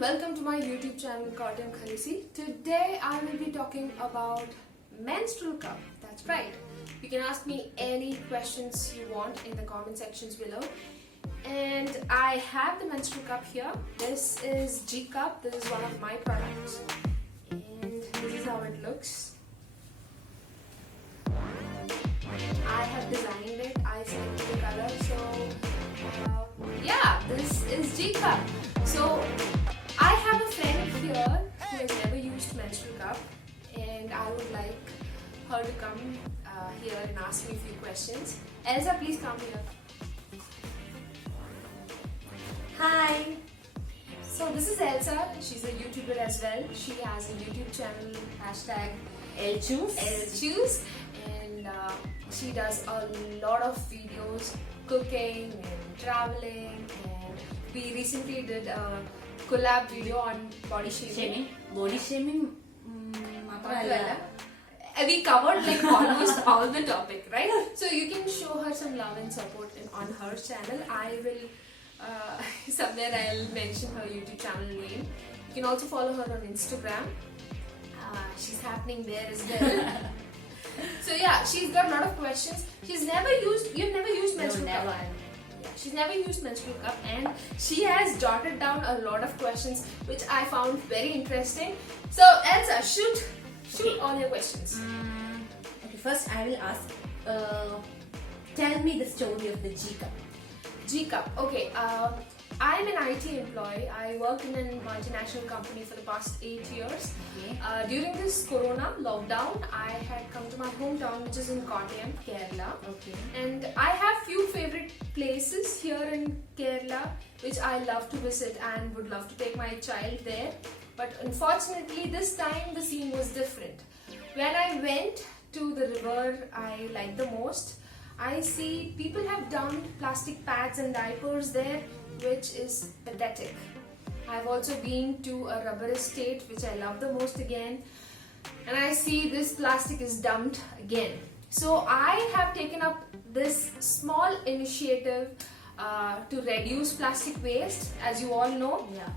welcome to my YouTube channel Cotton Khalisi. Today I will be talking about menstrual cup. That's right. You can ask me any questions you want in the comment sections below. And I have the menstrual cup here. This is Gcup. This is one of my products. And this is how it looks. I have designed it. I selected the color. So yeah, this is Gcup. So I have a friend here who has never used menstrual cup, and I would like her to come here and ask me a few questions. Elsa, please come here. Hi. So this is Elsa. She's a YouTuber as well. She has a YouTube channel #Elchoose, and she does a lot of videos, cooking and traveling. And we recently did a collab video on body shaming. Body shaming. We covered like almost all the topic, right? So you can show her some love and support on her channel. I will somewhere I'll mention her YouTube channel name. You can also follow her on Instagram. She's happening there as well. So yeah, she's got a lot of questions. You've never used menstrual cup. Never. Yeah, she's never used menstrual cup, and she has jotted down a lot of questions which I found very interesting. So Elsa, shoot all your questions. Okay, first I will ask, tell me the story of the Gcup. Gcup. Okay, I'm an IT employee. I worked in a multinational company for the past 8 years. Okay. During this Corona lockdown, I had come to my hometown, which is in Kottayam, Kerala. Okay. And I have few favorite places here in Kerala, which I love to visit and would love to take my child there. But unfortunately, this time the scene was different. When I went to the river I like the most, I see people have dumped plastic pads and diapers there, which is pathetic. I've also been to a rubber estate, which I love the most again, and I see this plastic is dumped again. So I have taken up this small initiative to reduce plastic waste. As you all know, Yeah.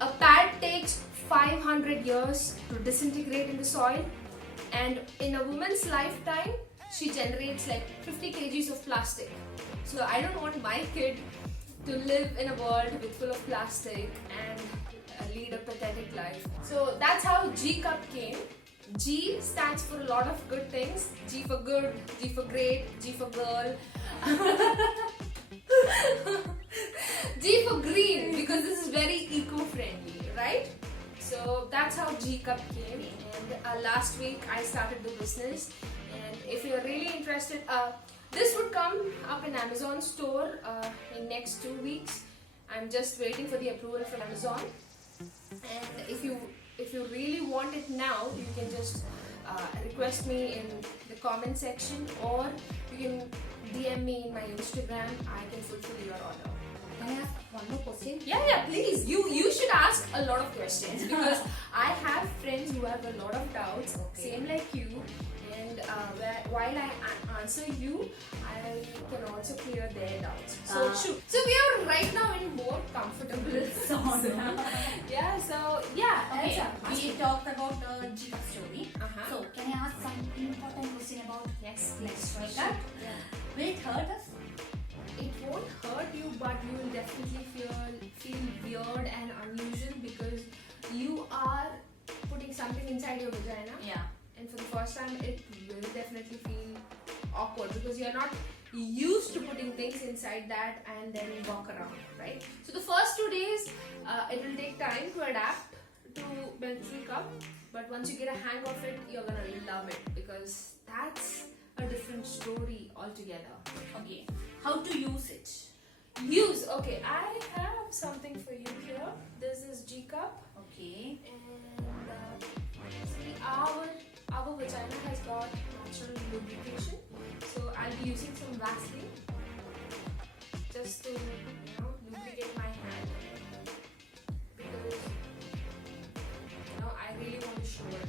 a pad takes 500 years to disintegrate in the soil, and in a woman's lifetime, she generates like 50 kgs of plastic. So I don't want my kid to live in a world with full of plastic and lead a pathetic life. So that's how Gcup came. G stands for a lot of good things. G for good, G for great, G for girl. G for green, because this is very eco-friendly, right? So that's how Gcup came. And last week I started the business. And if you're really interested, this would come up in Amazon store in next 2 weeks. I'm just waiting for the approval from Amazon. And if you really want it now, you can just request me in the comment section, or you can DM me in my Instagram. I can fulfill your order. Can I ask one more question? Yeah, please. You should ask a lot of questions, because I have friends who have a lot of doubts, same like you. And while I answer you, I can also clear their doubts. So shoot. So we are right now in more comfortable zone. Okay, Elsa, we talked about Gcup story. Uh-huh. So can I ask some important question about menstrual cup? Yeah. Will it hurt us? It won't hurt you, but you will definitely feel weird and unusual, because you are putting something inside your vagina. Yeah. And for the first time, it will definitely feel awkward, because you're not used to putting things inside that and then walk around, right? So the first 2 days, it will take time to adapt to menstrual cup, but once you get a hang of it, you're gonna love it, because that's a different story altogether. Okay. How to use it? Okay, I have something for you here. This is Gcup. Okay. And see, our vagina has got natural lubrication, so I'll be using some Vaseline just to lubricate my hand, because I really want to show it.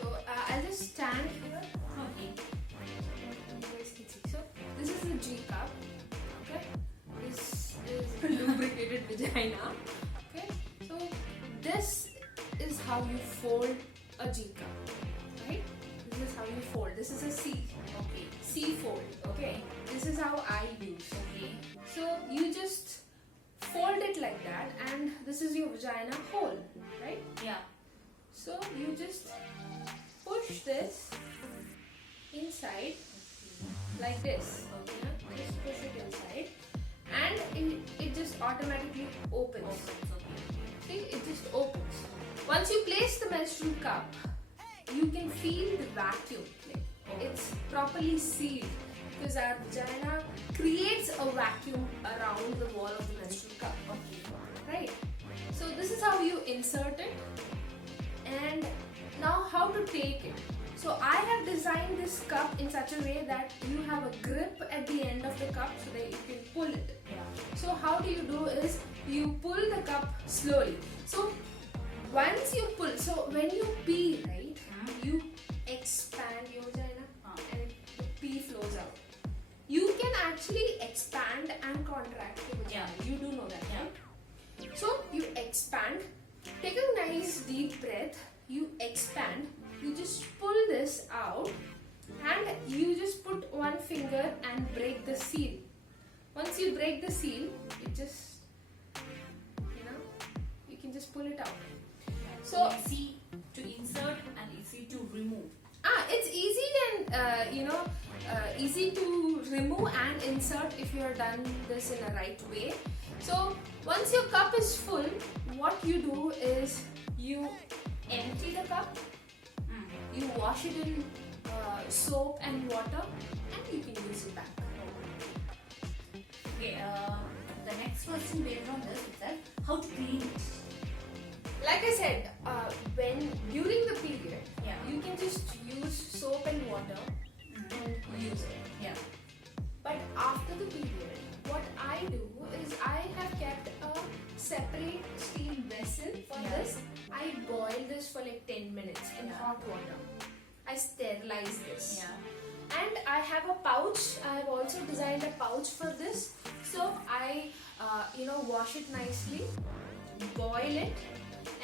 So I'll just stand here. Okay. So this is the Gcup. Okay, this is lubricated vagina. vagina. Okay, so this is how you fold a Gcup, right? This is how you fold. This is a C. Okay, C fold. Okay, this is how I use. Okay, so you just fold it like that, and this is your vagina hole, right? Yeah. So you just push this inside like this. Okay, just push it inside, and it just automatically opens. See, it just opens. Once you place the menstrual cup, you can feel the vacuum. Like it's properly sealed because our vagina creates a vacuum around the wall of the menstrual cup. Okay, right? So this is how you insert it, and now how to take it. So I have designed this cup in such a way that you have a grip at the end of the cup so that you can pull it. Yeah. So how do you do is you pull the cup slowly. So once you pull, so when you pee, right, you expand your vagina and the pee flows out. You can actually expand and contract your vagina. Yeah. You do know that, right? So you expand, take a nice deep breath, you expand, you just pull this out, and you just put one finger and break the seal. Once you break the seal, it just, you can just pull it out. So easy to insert and easy to remove. It's easy and easy to remove and insert if you have done this in a right way. So once your cup is full, what you do is you empty the cup, you wash it in soap and water, and you can use it back. Okay, the next question based on this is that how to clean it. Like I said, when during the period, Yeah. you can just use soap and water and use it. Yeah. But after the period, what I do is I have kept a separate steel vessel for this. I boil this for like 10 minutes in hot water. I sterilize this. Yeah. And I have a pouch. I have also designed a pouch for this. So I, wash it nicely, boil it,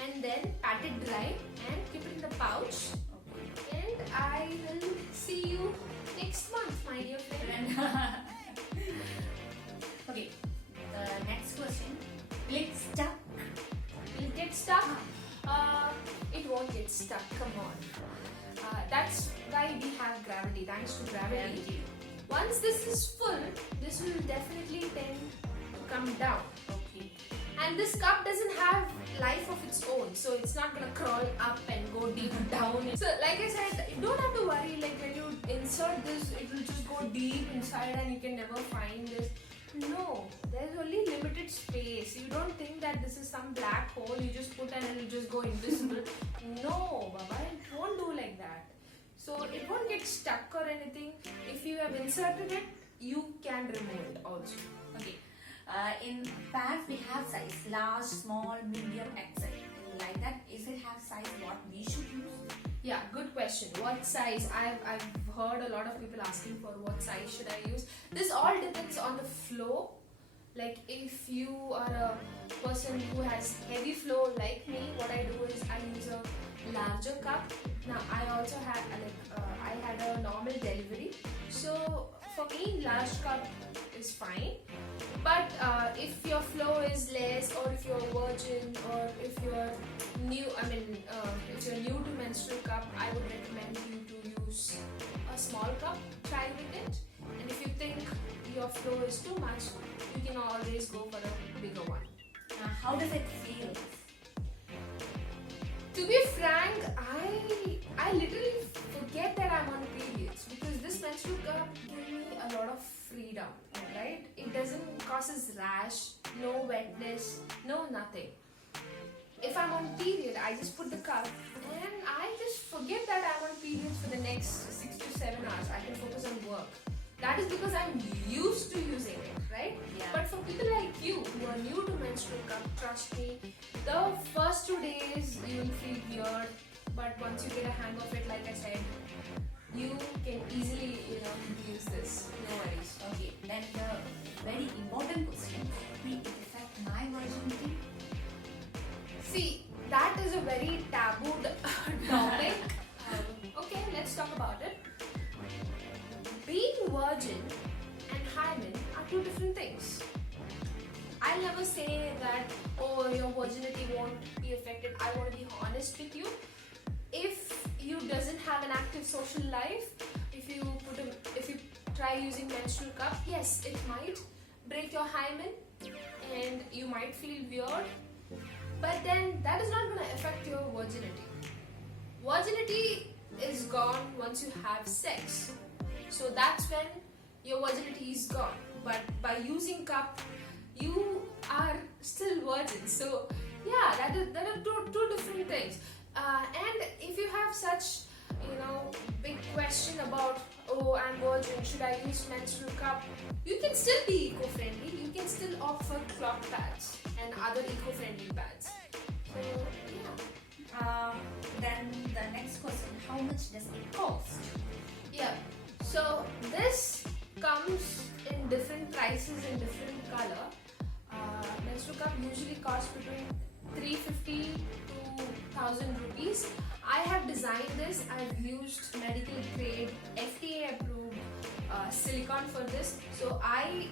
and then pat it dry and keep it in the pouch. And I will see you next month, my dear friend. Okay, the next question. Will it stuck? Will it get stuck? It won't get stuck, come on. That's why we have gravity, thanks to gravity. Once this is full, this will definitely tend to come down. Okay. And this cup doesn't have life of its own, so it's not gonna crawl up and go deep down. So like I said, you don't have to worry, like when you insert this, it will just go deep inside and you can never find this. No, there's only limited space. You don't think that this is some black hole you just put and it will just go invisible. No, Baba, it won't do like that. So it won't get stuck or anything. If you have inserted it, you can remove it also. Okay. In pads we have size large, small, medium, XL. Like that, is it have size what we should use? Yeah, good question. What size? I've heard a lot of people asking for what size should I use. This all depends on the flow. Like if you are a person who has heavy flow like me, what I do is I use a larger cup. Now I also had I had a normal delivery, so for me large cup is fine. But if your flow is less, or if you're virgin, or if you're new, if you're new to menstrual cup, I would recommend you to use a small cup. Try with it, and if you think your flow is too much, you can always go for a bigger one. How does it feel? To be frank, I literally forget that I'm on periods because this menstrual cup gives me a lot of freedom, right? It doesn't causes rash, no wetness, no nothing. If I'm on period, I just put the cup and I just forget that I'm on periods for the next 6 to 7 hours. I can focus on work. That is because I'm used to using it, right? Yeah. But for people like you who are new to menstrual cup, trust me, the first 2 days you will feel weird, but once you get a hang of it, like I said, you can easily, use this. No worries. Okay, then the very important question, will it affect my virginity? See, that is a very tabooed topic. Okay, let's talk about it. Being virgin and hymen are two different things. I'll never say that, oh, your virginity won't be affected. I want to be honest with you. If you doesn't have an active social life, if you try using menstrual cup, yes, it might break your hymen and you might feel weird. But then that is not going to affect your virginity. Virginity is gone once you have sex. So that's when your virginity is gone. But by using cup, you are still virgin. So yeah, that are two different things. And if you have such, big question about, oh, I'm virgin, should I use menstrual cup? You can still be eco-friendly. You can still opt for cloth pads and other eco-friendly pads. So yeah. Then the next question, how much does it cost? Yeah. So this comes in different prices in different color. Menstrual cup usually costs between 350 to 1000 rupees. I have designed this. I've used medical grade FDA approved silicone for this. So I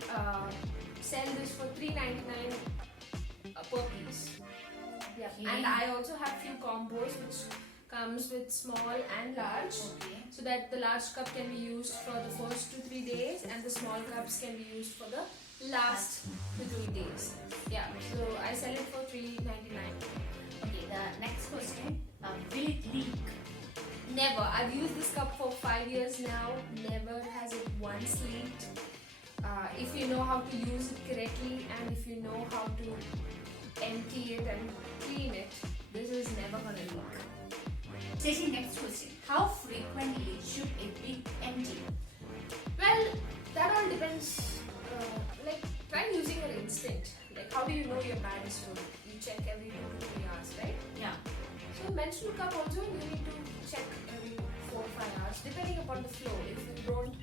sell this for $3.99 per piece. Yeah. Okay. And I also have few combos which comes with small and large. Okay. So that the large cup can be used for the first 2-3 days and the small cups can be used for the last 2-3 days. Yeah, so I sell it for $3.99. Okay, the next question, will it leak? Never. I've used this cup for 5 years now. Never has it once leaked. If you know how to use it correctly and if you know how to empty it and clean it, this is never gonna leak. Taking next question, how frequently should it be emptied? Well, that all depends. Try using your instinct. Like, how do you know your pad is full? You check every 2 to 3 hours, right? Yeah. So, menstrual cup also you need to check every 4 or 5 hours, depending upon the flow. If you don't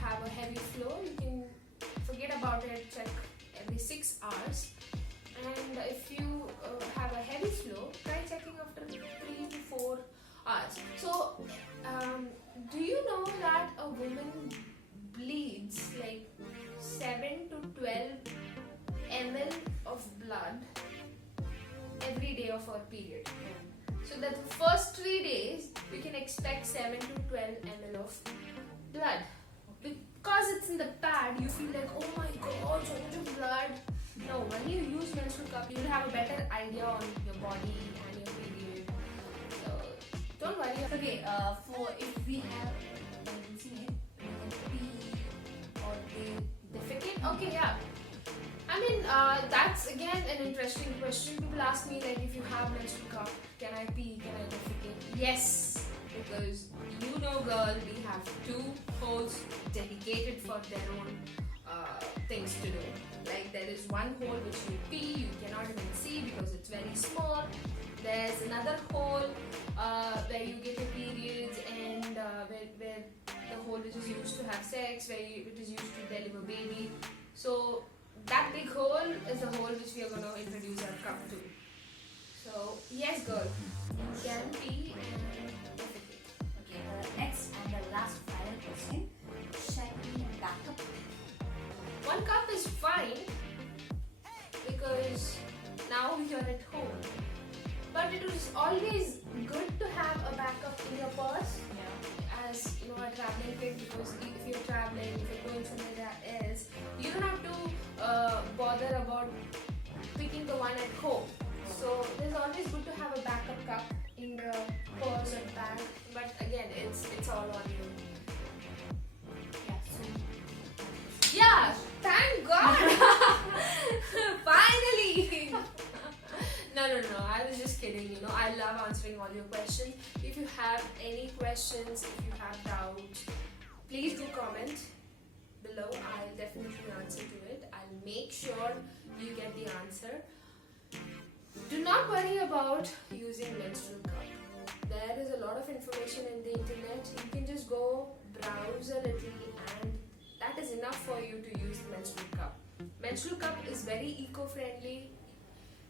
have a heavy flow, you can forget about it. Check every 6 hours. And if you have a heavy flow, try checking after 3 to 4 hours. So, do you know that a woman bleeds like 7 to 12 ml of blood every day of her period? So that the first 3 days we can expect 7 to 12 ml of blood. Because it's in the pad, you feel like, oh my god, so much of blood. No, when you use menstrual cup, you'll have a better idea on your body and your period. So don't worry. Okay, for if we have using it, we can pee or Defecate? Okay, yeah. I mean, that's again an interesting question. People ask me like, if you have menstrual cup, can I pee? Can I defecate? Yes, because girl, we have 2 holes dedicated for their own things to do. Like there is one hole which you pee, you cannot even see because it's very small. There's another hole where you get your periods and where the hole which is used to have sex, it is used to deliver baby. So that big hole is the hole which we are going to introduce our cup to. So yes, girl, you can pee and defecate. Okay, the next and the last final question, shall we back up? 1 cup is fine because now you're at home. But it is always good to have a backup in your purse. Yeah. As you know, a traveling kit, because if you're traveling, if you're going somewhere else, you don't have to bother about picking the one at home. So it's always good to have a backup cup in the purse or bag. But again, it's all on you. Yeah, so Yeah, thank God! Finally! No, I was just kidding, I love answering all your questions. If you have any questions, if you have doubts, please do comment below. I'll definitely answer to it. I'll make sure you get the answer. Do not worry about using menstrual cup. There is a lot of information in the internet. You can just go browse a little and that is enough for you to use the menstrual cup. Menstrual cup is very eco-friendly.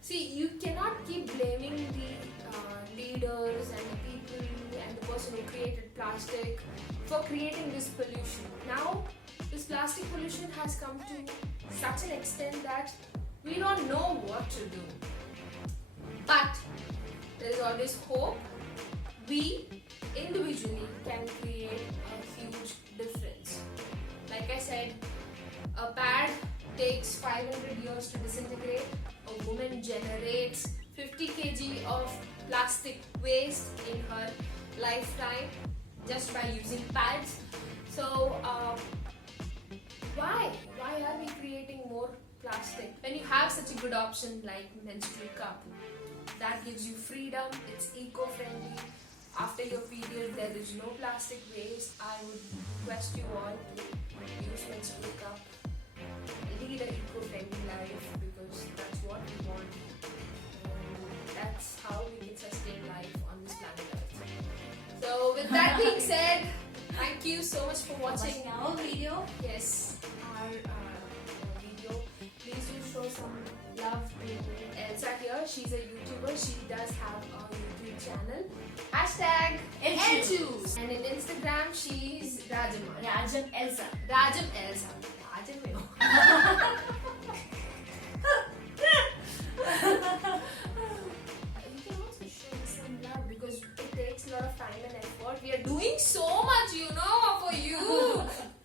See, you cannot keep blaming the leaders and the people and the person who created plastic for creating this pollution. Now, this plastic pollution has come to such an extent that we don't know what to do. But there is always hope. We individually can create a huge difference. Like I said, a pad takes 500 years to disintegrate. A woman generates 50 kg of plastic waste in her lifetime just by using pads. So why are we creating more plastic when you have such a good option like menstrual cup that gives you freedom? It's eco-friendly. After your period, there is no plastic waste. I would request you all to use menstrual cup, lead an eco-friendly life, because that's what we want. And that's how we can sustain life on this planet Earth. So with that being said, thank you so much for watching our video. Yes, our video. Please do show some love to Elsa here. She's a YouTuber. She does have a YouTube channel. Hashtag Eljuice. And in Instagram, she's Rajam Elsa. Rajam Elsa. Rajam Meo. You can also show some love because it takes a lot of time and effort. We are doing so much, for you.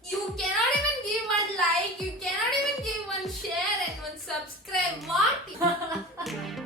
You cannot even give one like, you cannot even give one share and one subscribe. What?